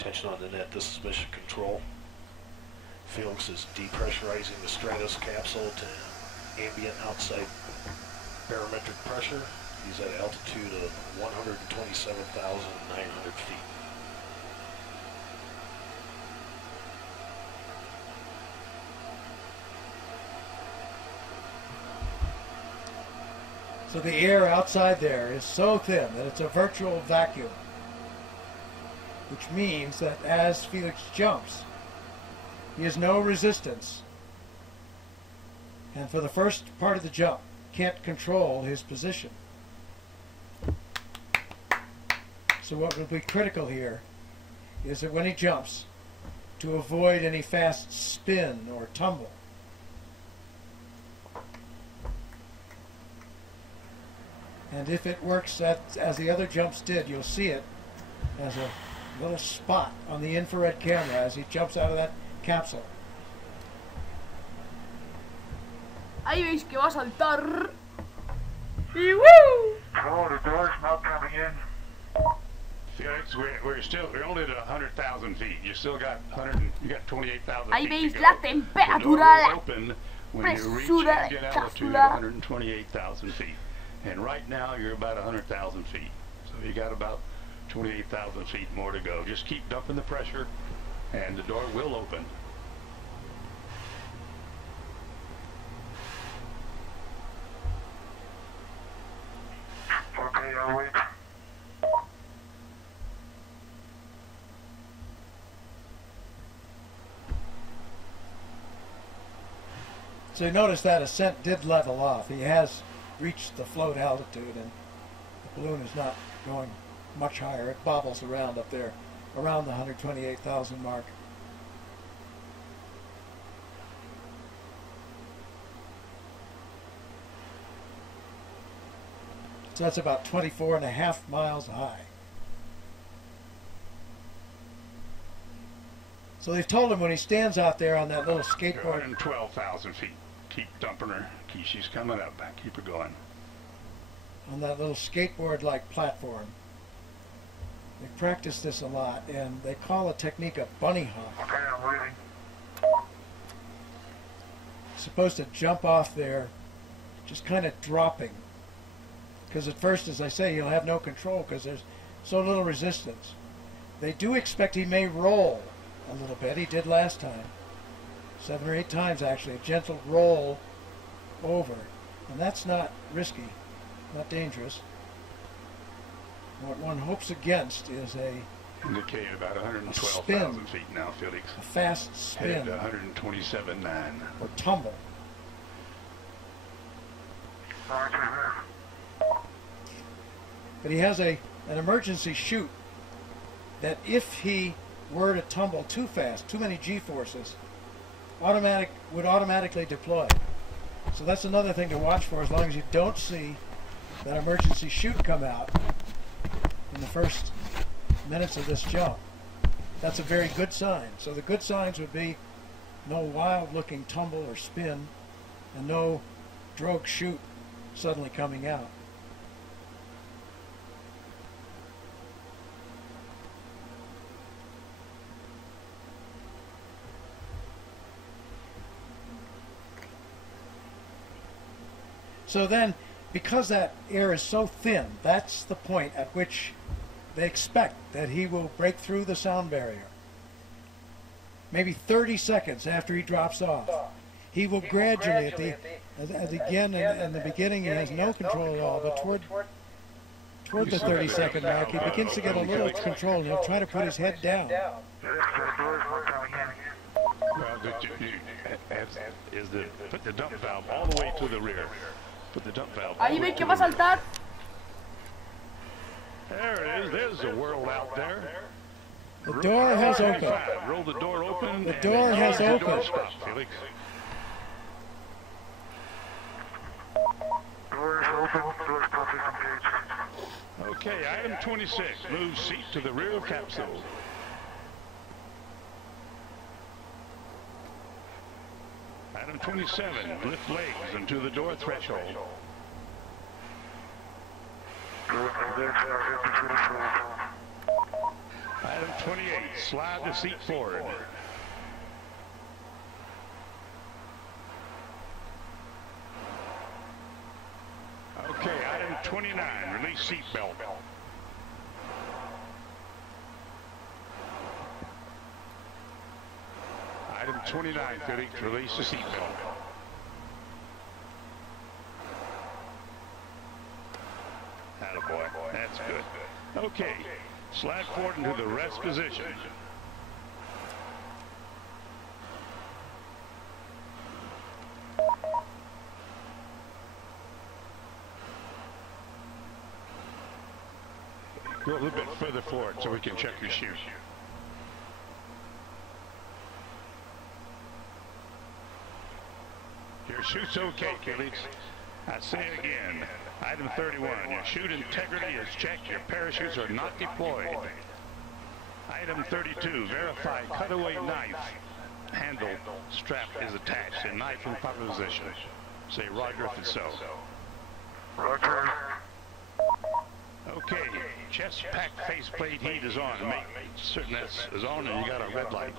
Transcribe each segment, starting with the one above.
Attention on the net, this is mission control. Felix is depressurizing the Stratos capsule to ambient outside barometric pressure. He's at an altitude of 127,900 feet. So the air outside there is so thin that it's a virtual vacuum, which means that as Felix jumps, he has no resistance, and for the first part of the jump, can't control his position. So what will be critical here is that when he jumps, to avoid any fast spin or tumble. And if it works as the other jumps did, you'll see it as a little spot on the infrared camera as he jumps out of that capsule. Ahí veis que va a saltar. Y ¡woo! Oh, the door's not coming in. Felix, we're only at 100,000 feet. You still got 28,000 Ahí feet. veis to la go. temperatura, la Open when you reach presura engine de altitude cápsula. 128,000 feet. And right now you're about 100,000 feet. So you got about 28,000 feet more to go. Just keep dumping the pressure and the door will open. Okay, I'll wait. So you notice that ascent did level off. He has reached the float altitude and the balloon is not going much higher. It bobbles around up there, around the 128,000 mark. So that's about 24.5 miles high. So they've told him when he stands out there on that little skateboard. 112,000 feet. Keep dumping her. She's coming up. Keep her going. On that little skateboard-like platform. They practice this a lot, and they call the technique a bunny hop. Okay, I'm waiting. Supposed to jump off there, just kind of dropping. Because at first, as I say, he'll have no control because there's so little resistance. They do expect he may roll a little bit. He did last time. 7 or 8 times, actually. A gentle roll over. And that's not risky, not dangerous. What one hopes against is a Indicated about 112,000 feet now, Felix. a fast spin Headed to 127.9. or tumble. Roger that. But he has an emergency chute that if he were to tumble too fast, too many G-forces, would automatically deploy. So that's another thing to watch for as long as you don't see that emergency chute come out in the first minutes of this jump. That's a very good sign. So the good signs would be no wild-looking tumble or spin and no drogue chute suddenly coming out. So then, because that air is so thin, that's the point at which they expect that he will break through the sound barrier. Maybe 30 seconds after he drops off. He will gradually, again in the beginning he has no control at all, but toward the 30-second mark he begins to get a little control and he'll try to put his head down. Yes, the door's not coming in. Well, put the dump valve all the way to the rear. Put the dump valve. Ahí veis que va a saltar. There it is. There's the world out there. The door has opened. Roll the door open. The door has opened. Stop, Felix. Door's open. Door's perfect engaged. Okay, item 26. Move seat to the rear of capsule. Item 27. Lift legs into the door threshold. Door's legs are 50 feet. Item 28, slide the seat forward. Okay, item 29, release seat belt. Item 29, Felix, release the seat belt. Attaboy, that's good. Okay, slide forward into the rest position. Go a little bit further forward so we can check your shoe. Your shoe's okay, Felix. I say it again. Item 31, your chute integrity is checked. Your parachutes are not deployed. Item 32, verify cutaway knife handle strap is attached and knife in proper position. Say Roger if it's so. Roger. Okay, chest pack faceplate heat is on. Make certain that is on and you got a red light.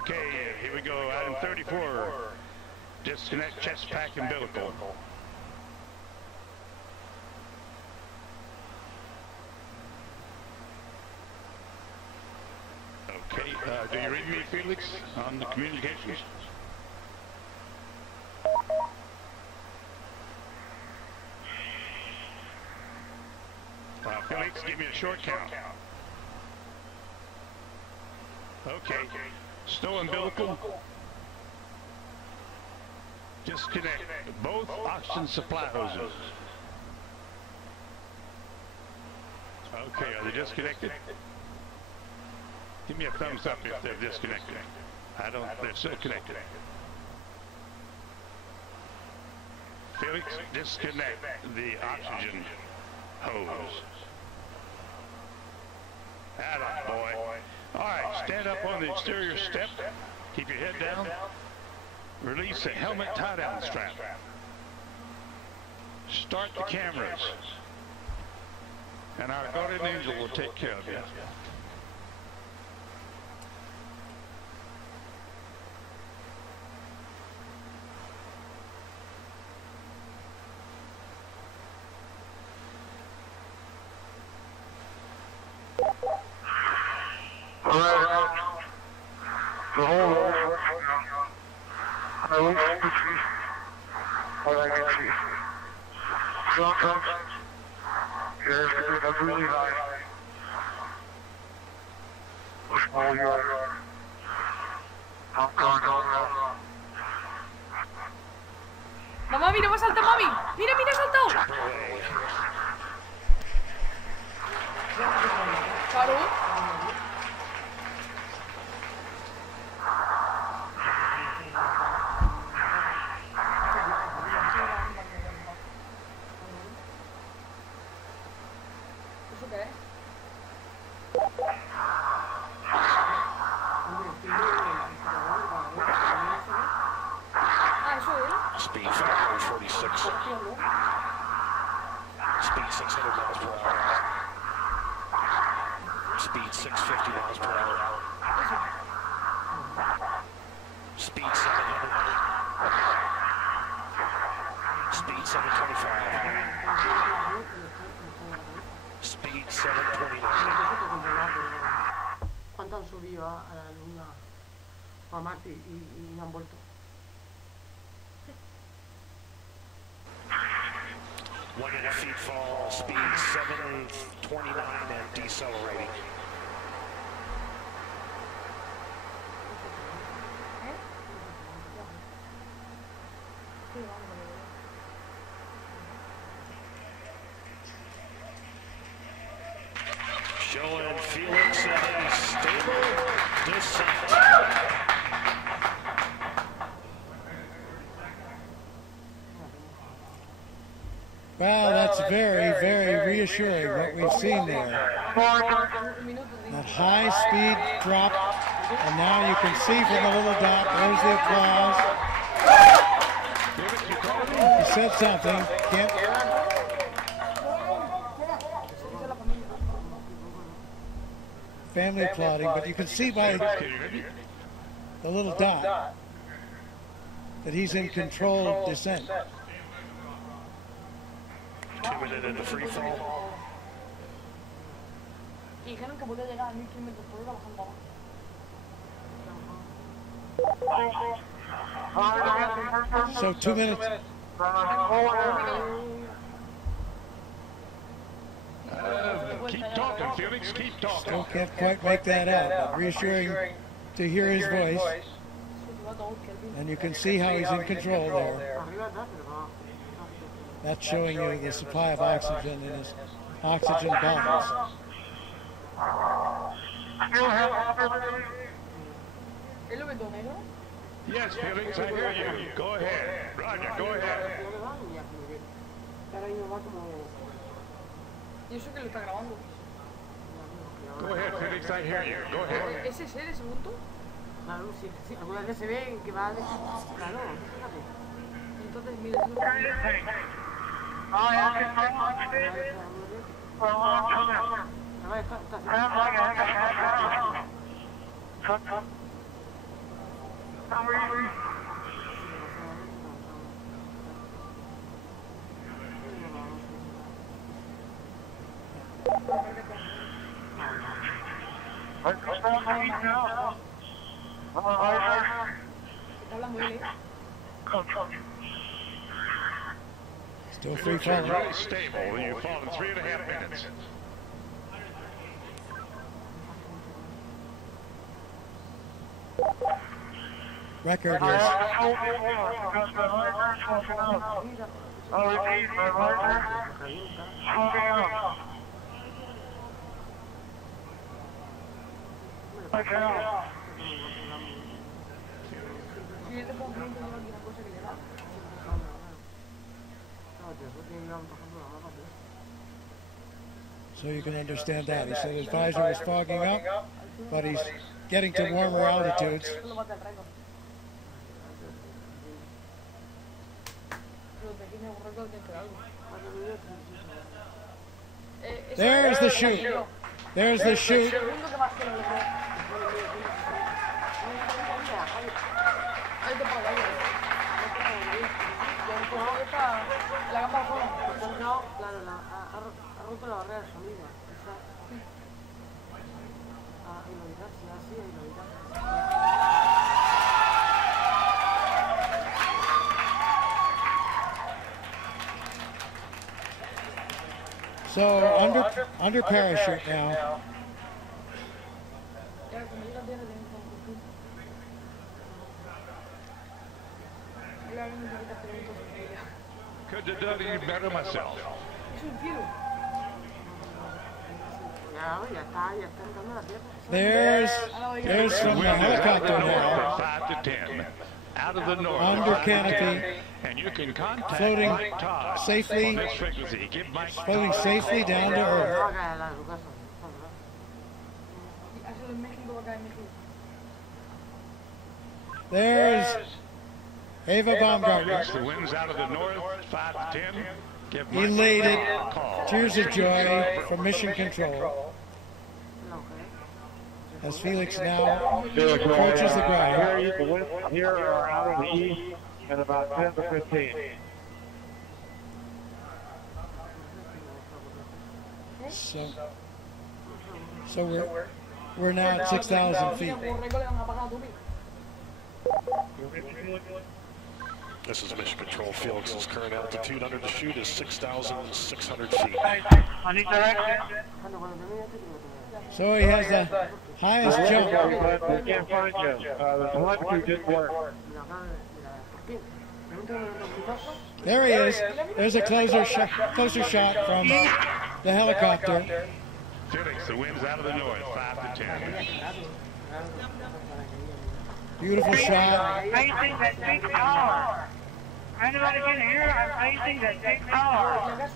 Okay, here we go. Item 34. Disconnect chest pack umbilical. Okay, do you read me, Felix, on the communications? Felix, give me a short count. Okay. Stow umbilical. Disconnect both oxygen supply hoses. Okay, are they disconnected? Give me a thumbs up if they're disconnected. They're still connected. Felix, disconnect the oxygen hose. Atta boy. All right, stand up on the exterior step. Keep your head down. Release the helmet tie-down strap. Start the cameras. And our guardian angel will take care of you. Mamá, mira, va a saltar, mami. Mira, mira, ha saltado. Claro. ¿Eso qué es? Speed 546. Speed 600 miles per hour. Speed 650 miles per hour. Speed 700. Speed 725. Speed 729. ¿Cuánto han subido a la luna o a Marte y no han vuelto? 1.5 feet fall, speed 729 and decelerating. Showing Felix a stable descent. Well, that's very, very reassuring what we've seen there. That high-speed drop, and now you can see from the little dot, there's the applause. He said something. Can't family plotting, but you can see by the little dot that he's in controlled descent. 2 minutes into free fall. Y dijeron que podía llegar a 1000 kilómetros por hora bajando abajo. So 2 minutes. Keep talking, Felix. Keep talking. Still can't quite make that out, but reassuring to hear his voice. And you can see how he's in control there. That's showing you the supply of oxygen in his oxygen bottles. ¿Es lo que negro? Yes, Felix, I hear you. Go ahead. Roger, go ahead. Y eso que lo está grabando. Go ahead, Felix, I hear you. Go ahead. ¿Ese es él, ese punto? Claro, sí, sí, algunas veces se ve que va de... Claro, fíjate. Entonces, mira, eso es lo que... Still free It's falling. really stable. You fall in 3.5 minutes. Record is so you can understand that. He said his visor was fogging up, but he's getting to warmer altitudes. There's the chute. There's the chute. No, claro, ha roto la barrera de sonido. Ahí lo dirás, sí, así, ahí lo dirás. So under parachute now. Could have done even better myself. There's from the helicopter now. 5 to 10. Out of the north. Under canopy. And you can contact Floating Mike Todd safely, on this frequency. Give Mike floating Todd safely down to earth. There's Ava Baumgartner, the winds out of the north, 5 to 10. Give Mike elated, a call. tears of joy from Mission Control, as Felix now approaches the ground. The winds here are out of the east at about 10 to 15. So we're now at 6,000 feet. This is Mission Control. Felix's current altitude under the chute is 6,600 feet. On each direction. So he has the highest jump. But we can't find you. The telemetry didn't work. There he is. There's a closer shot from the helicopter. Felix, the winds out of the north, 5 to 10. Beautiful shot. Amazing that big power. Anybody can hear amazing that big power.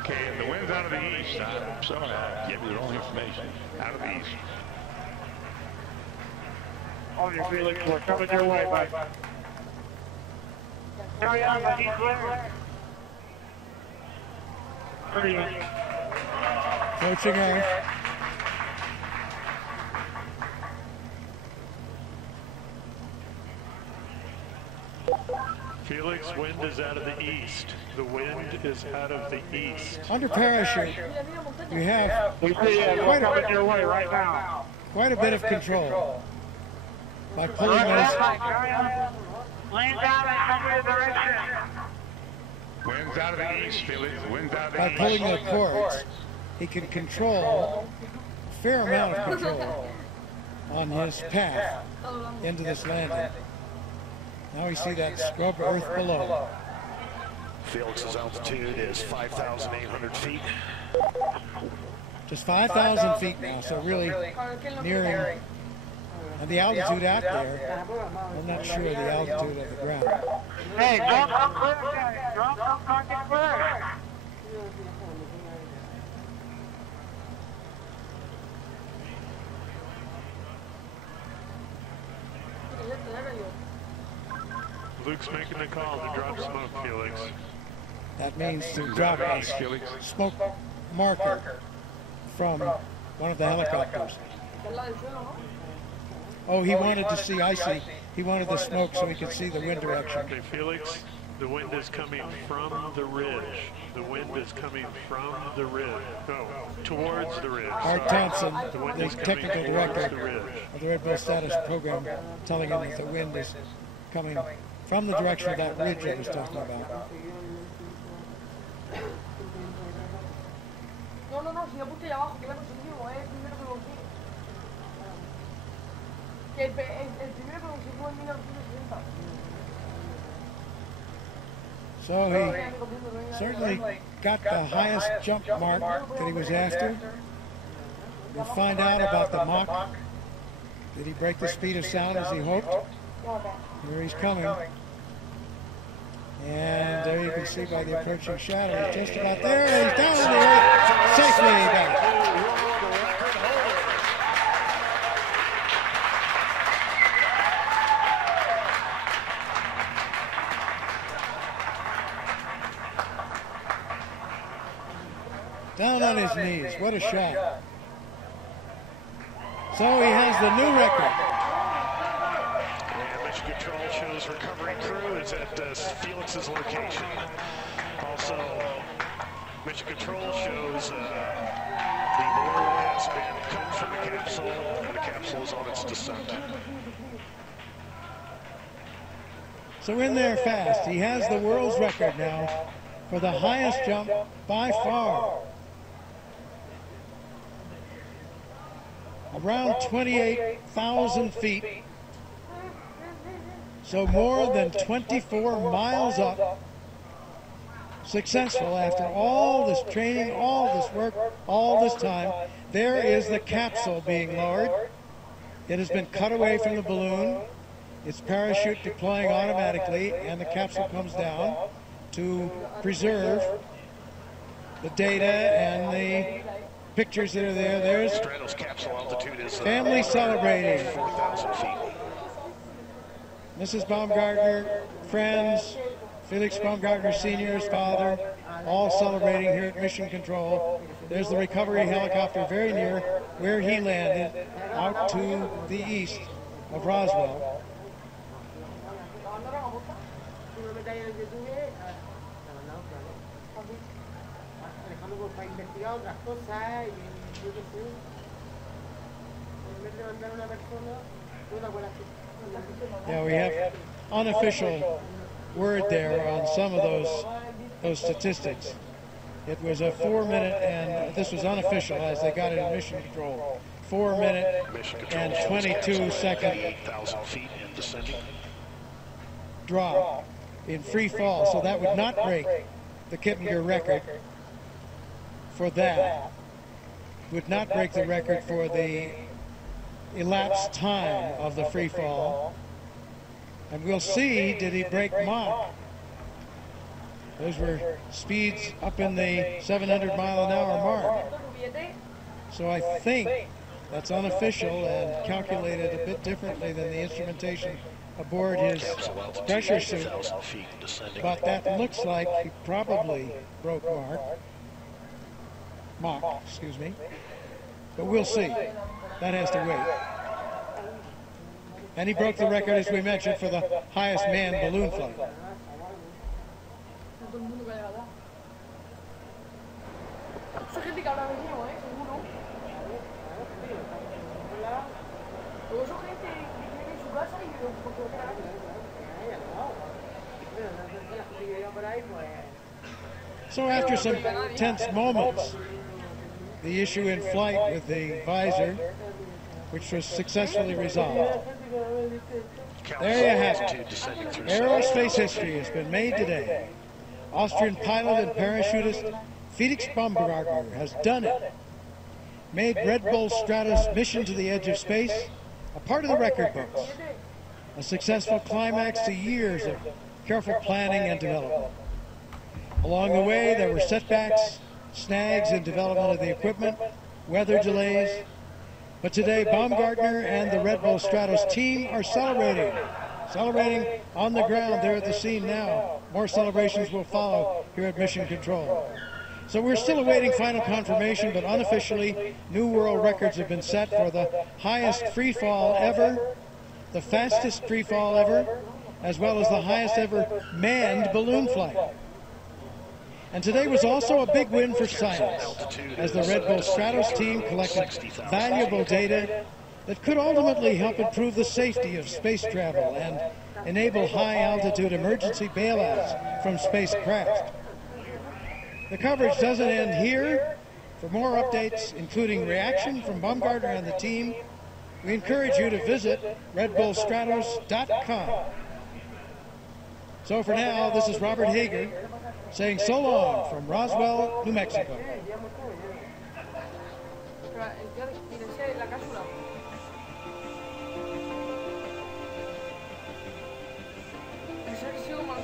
Okay, and the winds out of the east. Somehow give you the wrong information. Out of the east. On your Felix, we're coming your way, bud. Carry on, but he's clear. Approaching Earth. Felix, wind is out of the east. The wind is out of the east. Under parachute, you have We see it. We're coming your way right now. quite a bit of control by pulling Right those. now, lean down in every direction. Wind's out of the east, Felix. Wind's out of By the pulling east. the cords, he can control a fair amount of control on his path into this landing. Now we see that scrub earth below. Felix's altitude is 5,800 feet. Just 5,000 feet now, so really nearing. And the altitude out there, I'm not sure the altitude of the ground. Hey, don't come close. Don't come contact first. Luke's making the call to drop smoke, Felix. That means to drop a smoke marker from one of the helicopters. Oh, he wanted to see icy. He wanted the smoke so he could see the wind direction. Okay, Felix, the wind is coming from the ridge. The wind is coming from the ridge. No, towards the ridge. Art Thompson, The wind the is coming technical towards the director ridge. of the Red Bull Stratos program, telling him that the wind is coming from the direction of that ridge I was talking about. No, si yo puse ahí abajo, que la conseguimos, es el primero que lo consigue. Que el primero que lo consiguió en 1960. So he certainly got the highest jump mark that he was after. We'll find out about the Mach. Did he break the speed of sound as he hoped? Here he's coming. And there you can see by the approaching shadow, he's just about there, and he's down in the earth, safely back. Down on his knees, what a shot. So he has the new record. And mission control shows recovery crew is at Felix's location. Also, mission control shows the balloon has been cut from the capsule, and the capsule is on its descent. So in there fast. He has the world's record now for the highest jump by far. Around 28,000 feet. So more than 24 miles up. Successful after all this training, all this work, all this time. There is the capsule being lowered. It has been cut away from the balloon. Its parachute deploying automatically, and the capsule comes down to preserve the data and the pictures that are there. There's Stratos capsule altitude is family celebrating. 4,000 feet. Mrs. Baumgartner, friends, Felix Baumgartner Sr.'s father, all celebrating here at Mission Control. There's the recovery helicopter very near where he landed, out to the east of Roswell. Yeah, we have unofficial word there on some of those statistics. It was a 4 minute, and this was unofficial as they got it in mission control. 4 minute and 22 second 8,000 feet and descending. drop in free fall, so that would not break the Kittinger record for that. Would not break the record for the elapsed time of the free fall. And we'll see, did he break Mach? Those were speeds up in the 700 mile an hour mark. So I think that's unofficial and calculated a bit differently than the instrumentation aboard his pressure suit. But that looks like he probably broke Mach, excuse me. But we'll see. That has to wait. And he broke the record, as we mentioned, for the highest manned balloon flight. todo el mundo que haya dado. Esa gente que habrá venido, seguro. Pero eso gente que tiene en su casa y que por todo So after some tense moments, the issue in flight with the visor, which was successfully resolved. There you have it. Aerospace history has been made today. Austrian pilot and parachutist Felix Baumgartner has done it. Made Red Bull Stratos mission to the edge of space a part of the record books. A successful climax to years of careful planning and development. Along the way, there were setbacks, snags in development of the equipment, weather delays. But today, Baumgartner and the Red Bull Stratos team are celebrating on the ground. They're at the scene now. More celebrations will follow here at Mission Control. So we're still awaiting final confirmation, but unofficially, new world records have been set for the highest free fall ever, the fastest free fall ever, as well as the highest ever manned balloon flight. And today was also a big win for science, as the Red Bull Stratos team collected valuable data that could ultimately help improve the safety of space travel and enable high-altitude emergency bailouts from spacecraft. The coverage doesn't end here. For more updates, including reaction from Baumgartner and the team, we encourage you to visit redbullstratos.com. So for now, this is Robert Hager saying so long from Roswell, New Mexico. la cápsula. En serio, más